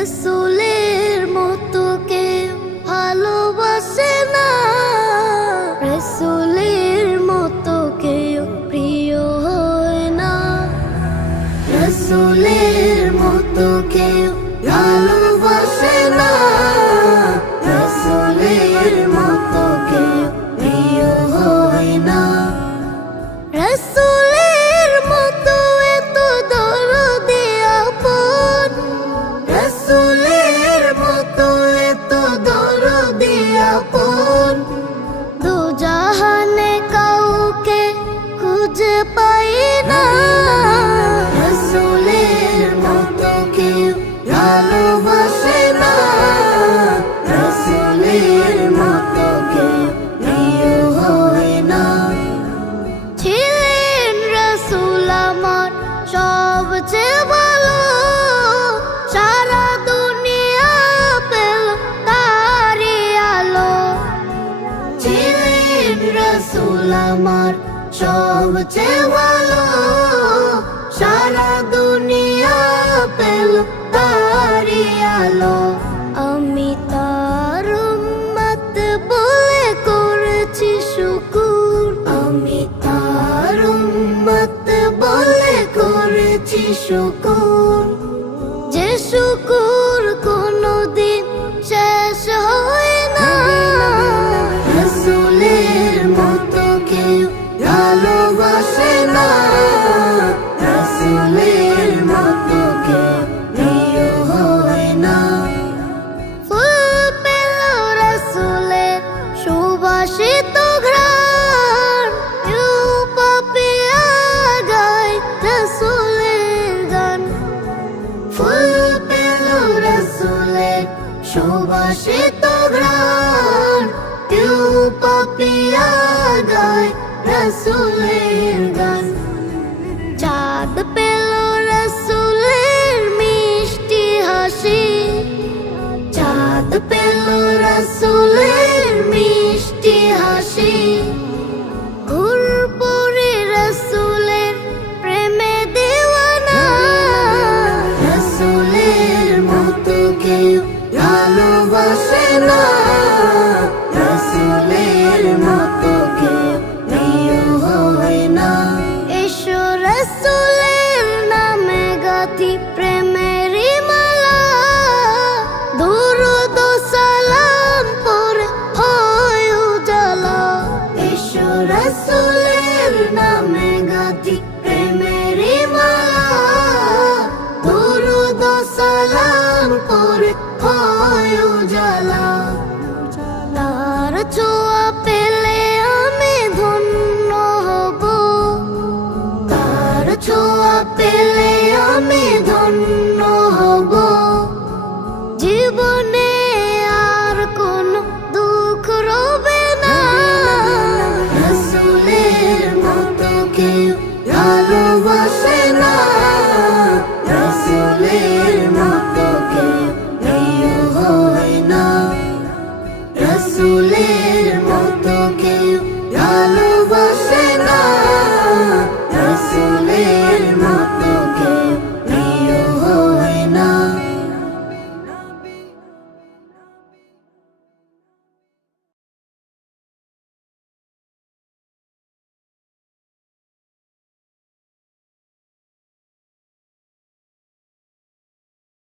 রসুলের মতো কেউ ভালোবাসে না, রসুলের মতো কেউ প্রিয় হয় না, রসুলের মতো কেউ ভালোবাসে না, রসুলের মতো কেউ প্রিয় হয় না। রসুলের মতো এত দরদি আপন, রসুলের মতো এত দরদি আপন, দু জাহানে কাউকে খুঁজে পাই না, রসুলের মতো কেউ ভালোবাসে না, রসুলের মতো কেউ প্রিয় হয় না। ছিলেন রসুল আমার সবচেয়ে ভালো, সারা দুনিয়া পেল তারি আলো। ছিলেন রসুল আমার সবচেয়ে ভালো, সারা দুনিয়া পেল তারি আলো। আমি তার উম্মত বলে করেছি শুকুর, আমি তার উম্মত বলে করেছি শুকুর, যে শুকুর কোনদিন শেষ হয় না। রসুলের মতো কেউ ভালোবাসে না, রসুলের মতো কেউ প্রিয় হয় না। ফুল পেল রসুলের সুবাসিত ঘ্রাণ, পাপিয়া গায় রসুলের গান। ফুল পেল রসুলের সুবাসিত ঘ্রাণ, পাপিয়া গায় রসুলের গান। চাঁদ পেল রসুলের মিষ্টি হাসি, চাঁদ পেল রসুলের মিষ্টি হাসি। ঘুরপুরি রসুলের প্রেমে দেওয়ানা, রসুলের মতো কেউ ভালোবাসে না, রসুলের মতো কেউ প্রিয় হয় না। এসো রসুলের নামে গাথি প্রেমেরই মালা, দুরূদ ও সালাম পড়ে হয় উজালা। এসো রসুলের নামে গাথি প্রেমেরই মালা, দুরূদ ও সালাম পড়ে হয় উজালা।